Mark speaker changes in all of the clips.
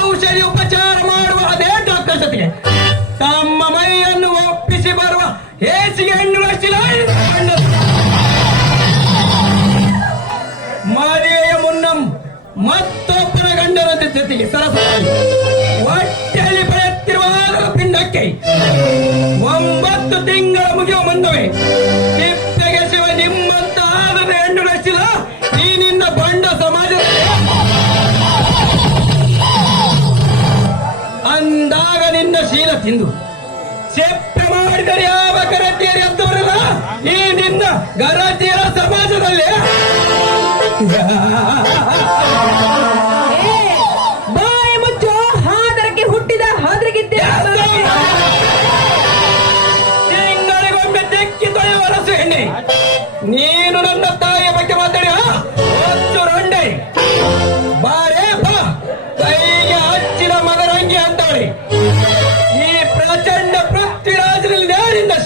Speaker 1: ಔಷಧಿ ಉಪಚಾರ ಮಾಡುವ ಅದೇ ಡಾಕ್ಟರ್ ಜೊತೆಗೆ. ತಮ್ಮ ಮೈಯನ್ನು ಒಪ್ಪಿಸಿ ಬರುವ ಹೇಸಿಗೆ ಹೆಣ್ಣು ಮದುವೆಯ ಮುನ್ನ ಮತ್ತೊಬ್ಬರ ಗಂಡನಂತೆ ಜೊತೆಗೆ ಸರಸವಾಗಿ ಹೊಟ್ಟೆಯಲ್ಲಿ ಬೆಳೆಯುತ್ತಿರುವಾಗ ಪಿಂಡಕ್ಕೆ ಒಂಬತ್ತು ತಿಂಗಳ ಮುಗಿಯುವ ಮುನ್ನವೇ ತಿಂದು. ಸೆಪ್ಪೆ ಮಾಡಿದರೆ ಯಾವ ಕರತೀರಿ ಅಂತವರಲ್ಲ ಈ ನಿನ್ನ ಗರತೀರ ಸಮಾಜದಲ್ಲಿ.
Speaker 2: ಬಾಯಿ ಮುಚ್ಚು. ಹಾದರಕ್ಕೆ ಹುಟ್ಟಿದ ಹಾದರಗಿದ್ದೆ.
Speaker 1: ತಿಂಗಳಿಗೊಮ್ಮೆ ತೆಕ್ಕಿ ತೊಳೆಯುವ ರಸು ಎಣ್ಣೆ ನೀನು ನನ್ನ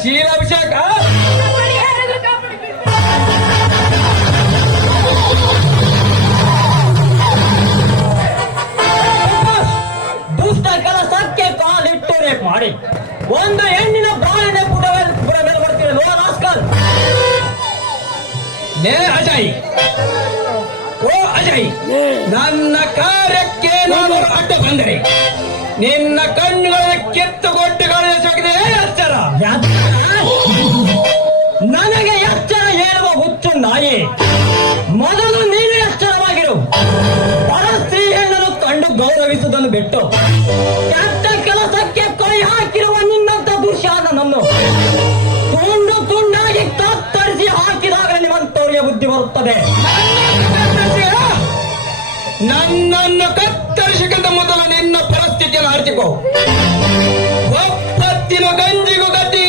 Speaker 1: ಶೀಲಾಭಿಷೇಕ.
Speaker 3: ದುಷ್ಟಗಳ ಕೆಲಸಕ್ಕೆ ಕಾಲಿಟ್ಟು ರೇಪ್ ಮಾಡಿ. ಒಂದು ಹೆಣ್ಣಿನ ಪುಟವೇ ಪುಟ ಮೇಲೆ ಬರ್ತೀರ ನೋ ರಾಸ್ಕಲ್
Speaker 1: ನೇ ಅಜಯ್. ಓ ಅಜಯ್ ನನ್ನ ಕಾರ್ಯಕ್ಕೆ ನಾನು ಅಡ್ಡ ಬಂದರೆ. ನಿನ್ನ ಕಣ್ಣುಗಳ ಕಿತ್ತುಗೊಟ್ಟುಗಳ ಸೊಗಿದೆ ಎಚ್ಚರ
Speaker 3: ನನಗೆ ಎಚ್ಚರ ಹೇಳುವ ಹುಚ್ಚು ನಾಯಿ. ಮೊದಲು ನೀನು ಎಚ್ಚರವಾಗಿರು ಪರ ಸ್ತ್ರೀ ಹೆಣ್ಣನ್ನು ಕಂಡು ಗೌರವಿಸುವುದನ್ನು ಬಿಟ್ಟು ಕೆಟ್ಟ ಕೆಲಸಕ್ಕೆ ಕೈ ಹಾಕಿರುವ ನಿನ್ನಂತ ದುರ್ಶಾಸನನ್ನು ತುಂಡು ತುಂಡಾಗಿ ಕತ್ತರಿಸಿ ಹಾಕಿದಾಗ ನಿಮ್ಮಂತವ್ರಿಗೆ ಬುದ್ಧಿ ಬರುತ್ತದೆ.
Speaker 1: ನನ್ನನ್ನು ಕತ್ತರಿಸಿಕೊಂಡ ಮೊದಲು
Speaker 3: భక్తి తిన హరితికో భక్తి గంజిగు గతి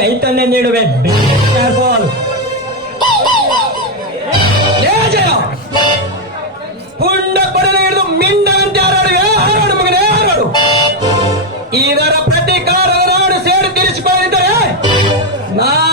Speaker 3: ಚೈತನ್ಯ ನೀಡುವೆ.
Speaker 1: ಜಯ! ಪುಂಡ ಪಡಲು ಹಿಡಿದು ಮಿಂಡಂತೆ ಹಾರಾಡುವೆ ಹಾರಾಡು ಮಗನೇ ಹಾರಾಡು. ಇದರ ಪ್ರತಿಕಾರದ ನಾಡು ಸೇರಿ ತಿಳಿಸಿಕೊಂಡಿದ್ದರೆ ನಾನು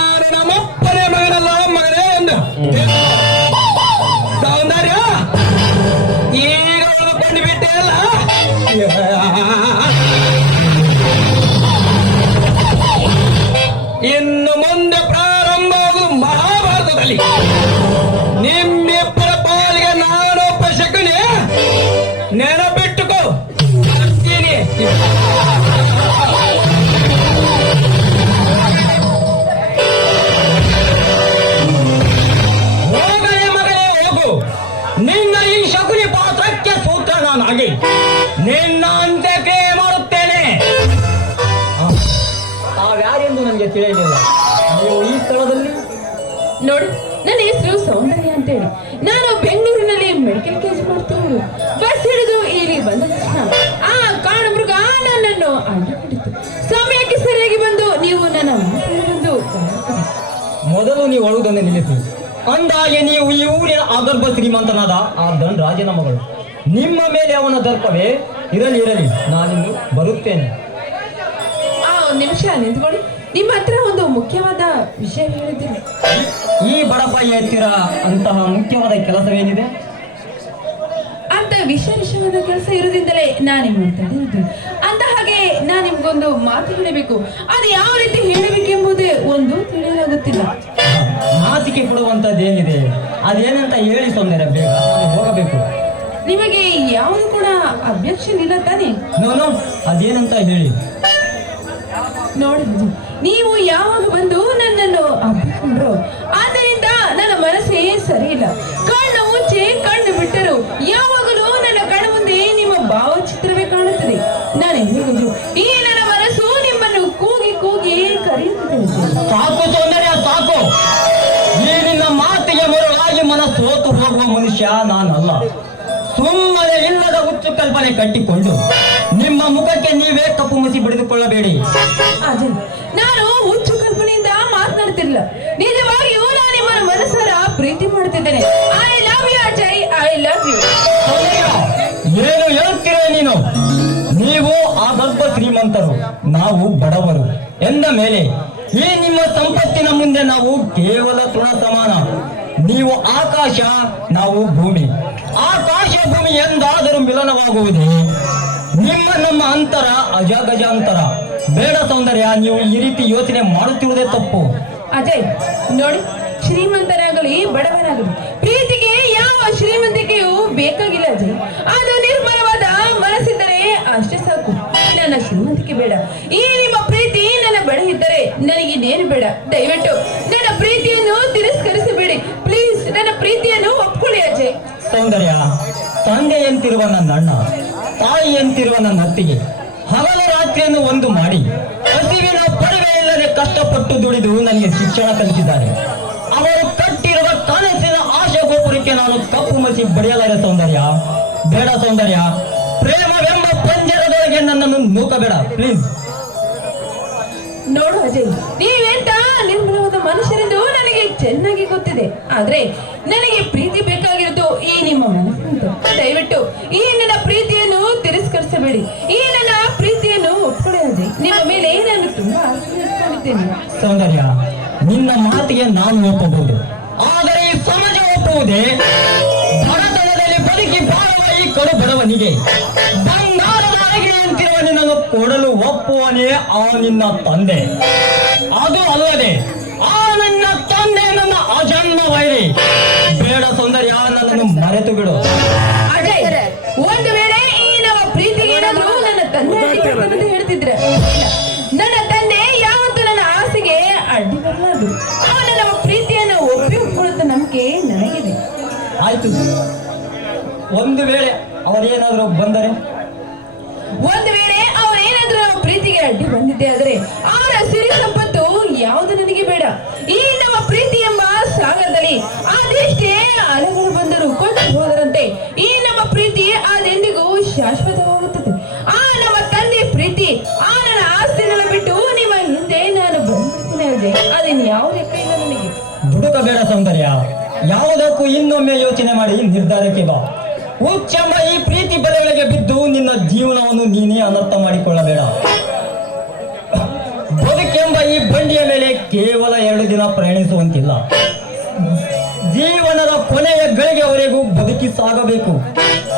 Speaker 3: ನಿನ್ನ ಈ ಶಕುನಿ ಪಾತ್ರಕ್ಕೆ ಸೂತ್ರ ನಾನಾಗಿ ನಿನ್ನ ಅಂತ್ಯಕ್ರಿಯೆ ಮಾಡುತ್ತೇನೆ ತಾವ್ಯಾರೆಂದು ನನಗೆ ತಿಳಿಯಲಿಲ್ಲ. ನೀವು ಈ
Speaker 2: ನೋಡಿ, ನನ್ನ ಹೆಸರು ಸೌಂದರ್ಯ ಅಂತೇಳಿ. ನಾನು ಬೆಂಗಳೂರಿನಲ್ಲಿ ಮೆಡಿಕಲ್ ಕೇಸ್ ಮಾಡ್ತೀನಿ ಬಸ್ ಹಿಡಿದು ಇಲ್ಲಿ ಬಂದ ತಕ್ಷಣ ಆ ಕಾಡು ನನ್ನನ್ನು ಸಮಯಕ್ಕೆ ಸರಿಯಾಗಿ ಬಂದು ನೀವು ನನ್ನ ಬಂದು
Speaker 3: ಮೊದಲು ನೀವು ಅಳುವುದನ್ನು ನಿಲ್ಲಿಸಿ ಅಂದಾಗೆ ನೀವು ಈ ಊರಿನ ಆಗರ್ಭ ಶ್ರೀಮಂತನಾದ ಆ ದನ್ ರಾಜನ ಮಗಳು. ನಿಮ್ಮ ಮೇಲೆ ಅವನ ದರ್ಪವೇ ಇರಲಿ ಇರಲಿ. ನಾನಿನ್ನು ಬರುತ್ತೇನೆ.
Speaker 2: ಆ ಒಂದು ನಿಮಿಷ ನಿಂತ್ಕೊಳ್ಳಿ. ನಿಮ್ಮ ಹತ್ರ ಒಂದು ಮುಖ್ಯವಾದ ವಿಷಯ ಹೇಳಿದ್ದೀರಿ
Speaker 3: ಈ ಬಡಪಾಯಿ ಹತ್ತಿರ ಅಂತಹ ಮುಖ್ಯವಾದ ಕೆಲಸವೇನಿದೆ?
Speaker 2: ಅಂತ ವಿಷಯ ವಿಷಯವಾದ ಕೆಲಸ ಇರೋದ್ರಿಂದಲೇ ನಾನು ತಡೆಯಿದ್ದು ಅಂದ ಹಾಗೆ ನಾನು ನಿಮ್ಗೊಂದು ಮಾತು ಹೇಳಬೇಕು. ಅದು ಯಾವ ರೀತಿ ಹೇಳಬೇಕೆಂಬುದೇ ಒಂದು ತಿಳಿಯಲಾಗುತ್ತಿಲ್ಲ.
Speaker 3: ಮಾತಿಗೆ ಕೊಡುವಂತದ್ದೇನಿದೆ ಅದೇನಂತ ಹೇಳಿ ತೊಂದರೆ ಬೇಗ ಹೋಗಬೇಕು.
Speaker 2: ನಿಮಗೆ ಯಾವುದು ಕೂಡ ಅಬ್ಜೆಕ್ಷನ್ ಇಲ್ಲ ತಾನೇ?
Speaker 3: ನೋ ಅದೇನಂತ ಹೇಳಿ.
Speaker 2: ನೋಡಿ ನೀವು ಯಾವಾಗ ಬಂದು ನನ್ನನ್ನು ಅಪ್ಪಿಕೊಂಡ್ರು ಆದ್ದರಿಂದ ನನ್ನ ಮನಸ್ಸೇ ಸರಿ ಇಲ್ಲ.
Speaker 3: ಮನುಷ್ಯ ನಾನಲ್ಲ. ಸುಮ್ಮನೆ ಇಲ್ಲದ ಹುಚ್ಚು ಕಲ್ಪನೆ ಕಟ್ಟಿಕೊಂಡು ನಿಮ್ಮ ಮುಖಕ್ಕೆ ನೀವೇ ಕಪ್ಪು ಮುಸಿ ಬಿಡಿದುಕೊಳ್ಳಬೇಡಿ.
Speaker 2: ಅಜಯ್ ನಾನು ಹುಚ್ಚು ಕಲ್ಪನೆಯಿಂದ ಮಾತನಾಡ್ತಿರ್ಲ ನಿಜವಾಗಿಯೂ ನಾನು ನಿಮ್ಮನ್ನು ಮನಸ್ಸರ ಪ್ರೀತಿ ಮಾಡ್ತಿದ್ದೇನೆ. I love you Ajay. I love you
Speaker 3: ಏನು ಹೇಳ್ತೀರ ನೀನು? ನೀವು ಆ ಸ್ವಲ್ಪ ಶ್ರೀಮಂತರು ನಾವು ಬಡವರು. ಎಂದ ಮೇಲೆ ಈ ನಿಮ್ಮ ಸಂಪತ್ತಿನ ಮುಂದೆ ನಾವು ಕೇವಲ ತೃಣ ಸಮಾನ. ನೀವು ಆಕಾಶ, ನಾವು ಭೂಮಿ. ಆಕಾಶ, ಭೂಮಿ ಎಂದಾದರೂ ಮಿಲನವಾಗುವುದೇ? ನಿಮ್ಮ, ನಮ್ಮ ಅಂತರ ಅಜಗಜ ಅಂತರ ಬೇಡ ಸೌಂದರ್ಯ, ನೀವು ಈ ರೀತಿ ಯೋಚನೆ ಮಾಡುತ್ತಿರುವುದೇ ತಪ್ಪು.
Speaker 2: ಅಜಯ್, ನೋಡಿ, ಶ್ರೀಮಂತರಾಗಲಿ ಬಡವರಾಗಲಿ. ಪ್ರೀತಿಗೆ ಯಾವ ಶ್ರೀಮಂತಿಕೆಯೂ ಬೇಕಾಗಿಲ್ಲ ಅಜಯ್. ಅದು ನಿರ್ಮಲವಾದ ಮನಸ್ಸಿದ್ದರೆ ಅಷ್ಟೇ ಸಾಕು. ನನ್ನ ಶ್ರೀಮಂತಿಕೆ ಬೇಡ. ಈ ನಿಮ್ಮ ಪ್ರೀತಿ ನನ್ನ ಬಡ ಇದ್ದರೆ ನನಗೆ ಬೇಡ. ದಯವಿಟ್ಟು
Speaker 3: ತಂದೆಯಂತಿರುವ ನನ್ನ ಅಣ್ಣ, ತಾಯಿ ಅಂತಿರುವ ನನ್ನ ಅತ್ತಿಗೆ, ಹಗಲು ರಾತ್ರಿಯನ್ನು ಒಂದು ಮಾಡಿ, ಹಸಿವಿನ ಪರಿವೆ ಇಲ್ಲದೆ ಕಷ್ಟಪಟ್ಟು ದುಡಿದು ನನಗೆ ಶಿಕ್ಷಣ ಕಲಿಸಿದ್ದಾರೆ. ಅವರು ಕಟ್ಟಿರುವ ಕನಸಿನ ಆಶೆ ಗೋಪುರಕ್ಕೆ ನಾನು ಕಪ್ಪು ಮಸಿ ಬಡಿಯಲಾರೆ ಸೌಂದರ್ಯ, ಬೇಡ ಸೌಂದರ್ಯ, ಪ್ರೇಮವೆಂಬ ಪಂಜರದೊಳಗೆ ನನ್ನನ್ನು ನೂಕಬೇಡ ಪ್ಲೀಸ್
Speaker 2: ನೋಡು ಅಜಯ್, ನೀವೆಂತ ನಿರ್ಮಲವಾದ ಮನುಷ್ಯರೆಂದು ನನಗೆ ಚೆನ್ನಾಗಿ ಗೊತ್ತಿದೆ. ಆದ್ರೆ, ನನಗೆ ಪ್ರೀತಿ ಬೇಕಾಗಿರೋದು ತಿರಸ್ಕರಿಸಬೇಡಿ ಈ ನನ್ನ ಪ್ರೀತಿಯನ್ನು ಒಪ್ಕೊಳ್ಳಿ ನಿಮ್ಮ ಮೇಲೆ ಏನನ್ನು ತುಂಬಾ
Speaker 3: ಸೌಂದರ್ಯ ನಿನ್ನ ಮಾತಿಗೆ ನಾನು ಒಪ್ಪಬಹುದು. ಆದರೆ ಈ ಸಮಾಜ ಒಪ್ಪುವುದೇ ಬಡತನದಲ್ಲಿ ಬದುಕಿ ಬಾಳುವ ಈ ಕಡು ಬಡವನಿಗೆ. ಬಂಗಾರದ ಅಂತಿರುವ ನಿನ್ನನ್ನು ಕೊಡಲು ಒಪ್ಪುವನೇ ಆ ನಿನ್ನ ತಂದೆ. ಅದು ಅಲ್ಲದೆ ಆ ನನ್ನ ತಂದೆ ನನ್ನ ಅಜನ್ಮ ವೈರಿ ಬೇಡ ಸೌಂದರ್ಯ ನನ್ನನ್ನು ಮರೆತು ಬಿಡು
Speaker 2: ಹೇಳ್ತಿದ್ರೆ ನನ್ನ ತಂದೆ ಯಾವತ್ತೂ ನನ್ನ ಆಸೆಗೆ ಅಡ್ಡಿ ಬರಲಾರದು ಅವನ ನಮ್ಮ ಪ್ರೀತಿಯನ್ನ ಒಪ್ಪಿ ಒಪ್ಕೊಳ್ಳುತ್ತ ನಂಬಿಕೆ ನನಗಿದೆ.
Speaker 3: ಆಯ್ತು. ಒಂದು ವೇಳೆ ಅವರೇನಾದ್ರೂ ಬಂದರೆ?
Speaker 2: ಒಂದು ವೇಳೆ ಅವರೇನಾದ್ರೂ ಪ್ರೀತಿಗೆ ಅಡ್ಡಿ ಬಂದಿದ್ದೆ ಆದ್ರೆ ಅವರ ಸಿರಿ ಸಂಪತ್ತು ಯಾವುದು ನನಗೆ ಬೇಡ. ಈ
Speaker 3: ದುಡುಕಬೇಡ ಸೌಂದರ್ಯ. ಯಾವುದಕ್ಕೂ ಇನ್ನೊಮ್ಮೆ ಯೋಚನೆ ಮಾಡಿ ನಿರ್ಧಾರಕ್ಕೆ ಬಾ. ಉಚ್ಚಮ್ಮ ಈ ಪ್ರೀತಿ ಬೆಲೆಗಳಿಗೆ ಬಿದ್ದು ನಿನ್ನ ಜೀವನವನ್ನು ನೀನೇ ಅನರ್ಥ ಮಾಡಿಕೊಳ್ಳಬೇಡ. ಬದುಕೆಂಬ ಈ ಬಂಡಿಯ ಮೇಲೆ ಕೇವಲ ಎರಡು ದಿನ ಪ್ರಯಾಣಿಸುವಂತಿಲ್ಲ. ಜೀವನದ ಕೊನೆಯ ಗಳಿಗೆವರೆಗೂ ಬದುಕಿ ಸಾಗಬೇಕು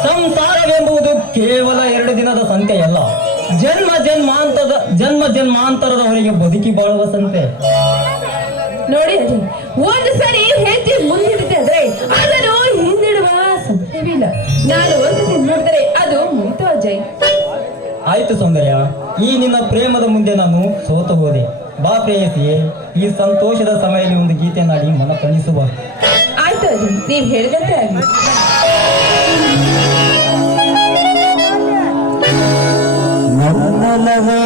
Speaker 3: ಸಂಸಾರವೆಂಬುದು ಕೇವಲ ಎರಡು ದಿನದ ಸಂತೆಯಲ್ಲ ಜನ್ಮ ಜನ್ಮಾಂತರದ ಜನ್ಮ ಜನ್ಮಾಂತರದವರೆಗೆ ಬದುಕಿ ಬಾಳುವ ಸಂತೆ.
Speaker 2: ನೋಡಿ ಒಂದು ಸರಿ ಹೆಜ್ಜೆ ಮುಂದಿಡುತ್ತೆ ಅಂದ್ರೆ ಅದನ್ನು ಹಿಂದಿಡುವ ಸಾಧ್ಯವಿಲ್ಲ. ನಾನು ಒಂದು ದಿನ ನೋಡಿದರೆ ಅದು ಮುಗಿತು ಅಜಯ್.
Speaker 3: ಆಯ್ತು ಸೌಂದರ್ಯ ಈ ನಿನ್ನ ಪ್ರೇಮದ ಮುಂದೆ ನಾನು ಸೋತು ಹೋದೆ. ಬಾ ಪ್ರೇಯಸಿಯೇ ಈ ಸಂತೋಷದ ಸಮಯದಲ್ಲಿ ಒಂದು ಗೀತೆ ನಾಡಿ ಮನ ತಣಿಸುವ
Speaker 2: ಆಯ್ತು ಅಜಯ್ ನೀವು ಹೇಳಿದಂತೆ ಆಗಲಿ
Speaker 4: ನನ್ನಲವೇ